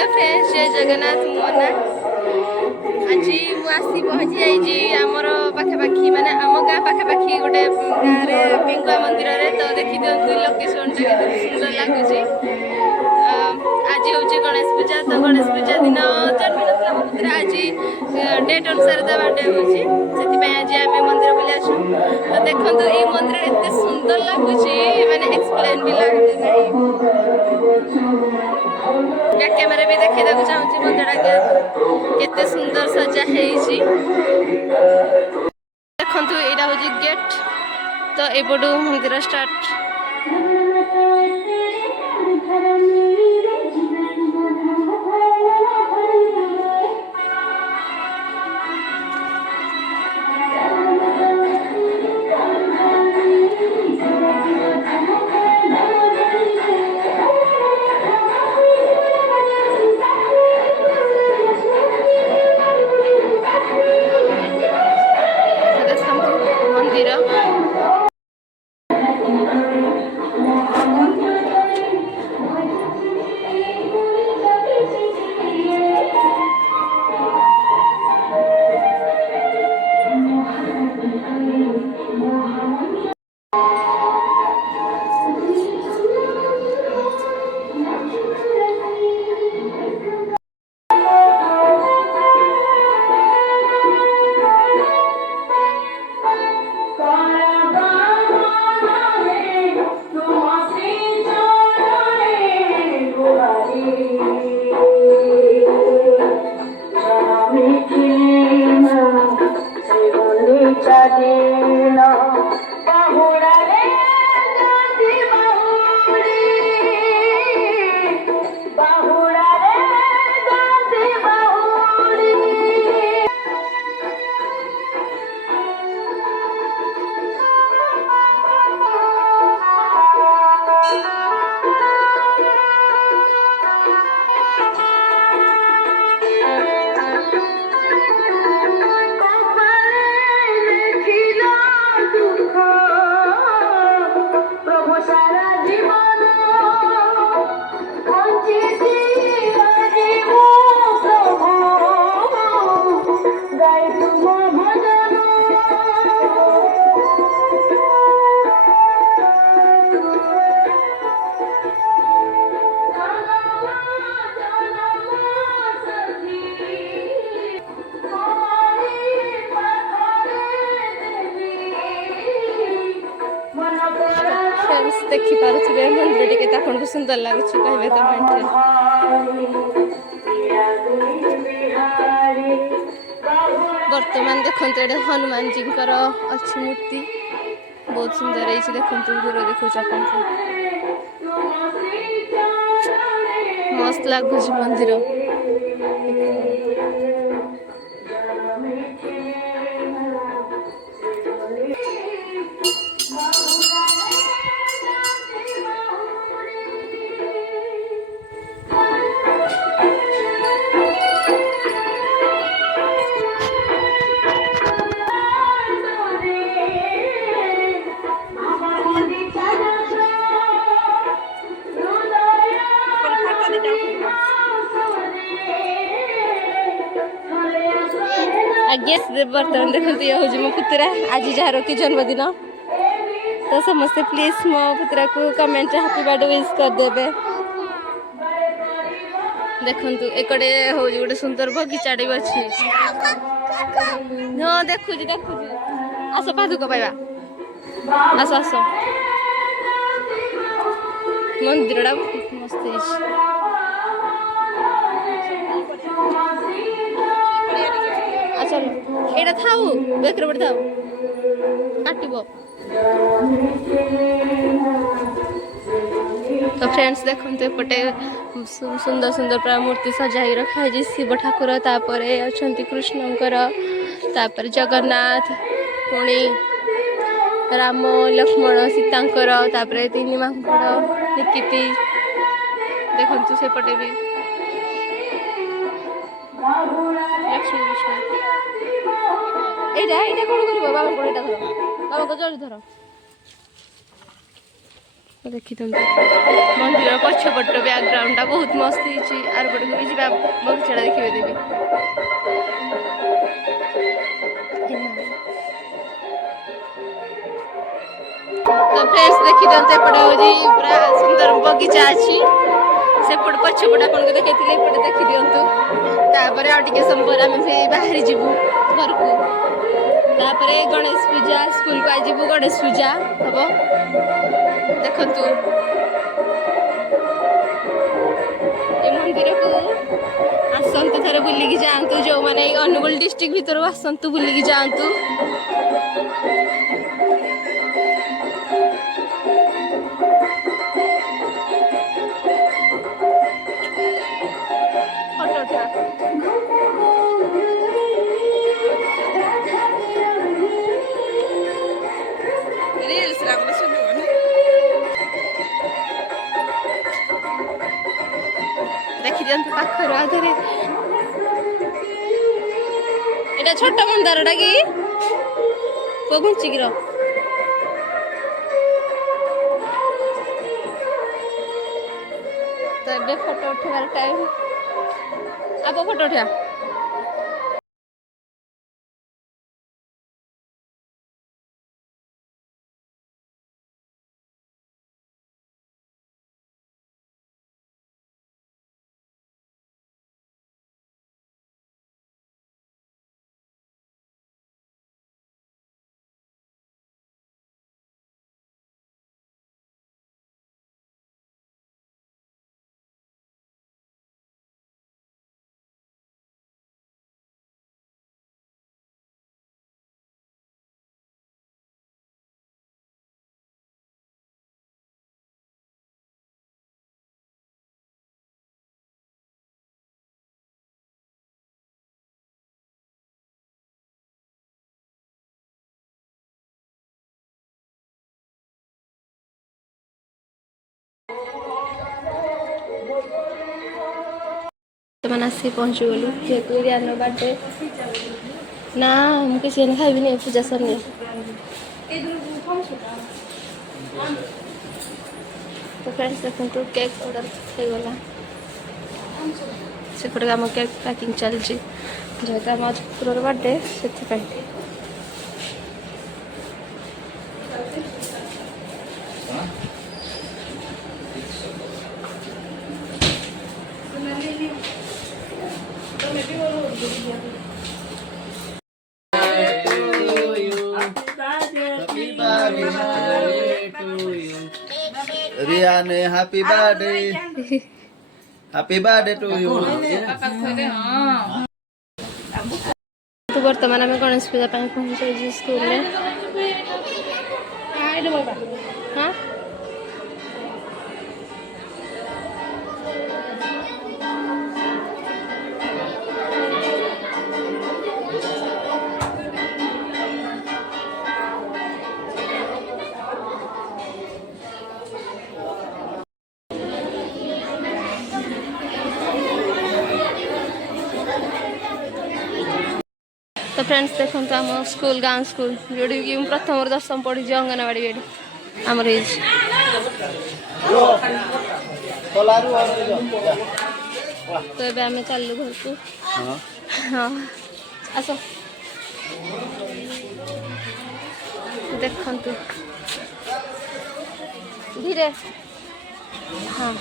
Hello friends जय जगन्नाथ मोना आज मुझे पहुँची जाइए आमर पाखापाखि माने आम गाँ पाखापाखि गोटे गाँव पिंगुआ मंदिर रे तो देखी दिखते लोकेशन सुंदर लगुच आज हूँ गणेश पूजा तो गणेश पूजा दिन जन्म ना मो पुत्र आज डेट अनुसार ता बर्थडे होती आज आम मंदिर बुले आसु तो देखो ये मंदिर एत सुंदर लगुच मैंने एक्सप्लेन भी लगे बैक कैमेरा भी देखा चाहूँगी मंदिर केते सुंदर सजा है देखु यहाँ हूँ गेट तो एपटू मंदिर स्टार्ट देखी पारे मंदिर टे आपको सुंदर लगुच कहे तो मंदिर बर्तमान देखते ये हनुमान जी अच्छी मूर्ति बहुत सुंदर है देखते दूर देखा मस्त लगुच मंदिर आगे बर्तमान देखते ये हूँ मो पुतरा आज जार कि जन्मदिन तो समस्ते प्लीज मो पुतरा को कमेंट हैप्पी बर्थडे विश करदे देखु एकड़े हूँ गोटे सुंदर बगीचाटे भी अच्छी हाँ देखु आस पादुक पाइबा आस आस मंदिर मस्त चलो ये था बेकर पड़े था काटब तो फ्रेंड्स देखते एपटे सुंदर सुंदर पूरा मूर्ति सजाई रखाई शिव ठाकुर तापर अच्छा कृष्णकर तापर जगन्नाथ पुणी राम लक्ष्मण सीतांकर तापर तीन मांकड़ निकिति देखु सेपटे भी लक्ष्मी कृष्ण এইটা কৌন করব বাবা কোড়েটা ধরো বাবা কো জোরে ধরো देखी मंदिर पछपट बैकग्राउंड बहुत मस्त होती आर पट को भी बगीचा देखिए देवी तो फ्रेंड्स देखी दिखते एपटे पूरा सुंदर बगीचा अच्छी सेपट पछपट आपन को देखी एपटे देखी दिंतु तापर आगे समय आम बाहरी जीवु घर को तापर गणेश पूजा स्कूल को आज गणेश पूजा हम देखु ये मंदिर को आसतु थे बुलिकी जातु जो मैंने अनुगुल डिस्ट्रिक्ट भितर आसतु बुलिकी जातु देखी दिखते पाखर आगे এটা ছোট মন্দারটা কি ঘুঞ্চিকির তো ଏବେ ফটো উঠাবার টাইম আপ ফটো উঠা तो मैंने आसिक पहुँची गलु जेहेतु रियान बर्थडे ना मुझे किसी खाइबी नहीं पूजा सरनी तो फ्रेंड्स देखो केक ऑर्डर हो गला से आम केक पैकिंग चलती जेहेतु आम पुर बर्थडे से Riane, happy birthday. Happy birthday to you. तो बर्तमान आम गणेश पूजा पहुँचे स्कूल में हाँ तो फ्रेंड्स देखो आम स्कूल गाँव स्कूल जोड़ी कि प्रथम दशम पढ़ी अंगनवाड़ी बेटी आमर तो ये आम चलू घर को हाँ आस देखु धीरे हाँ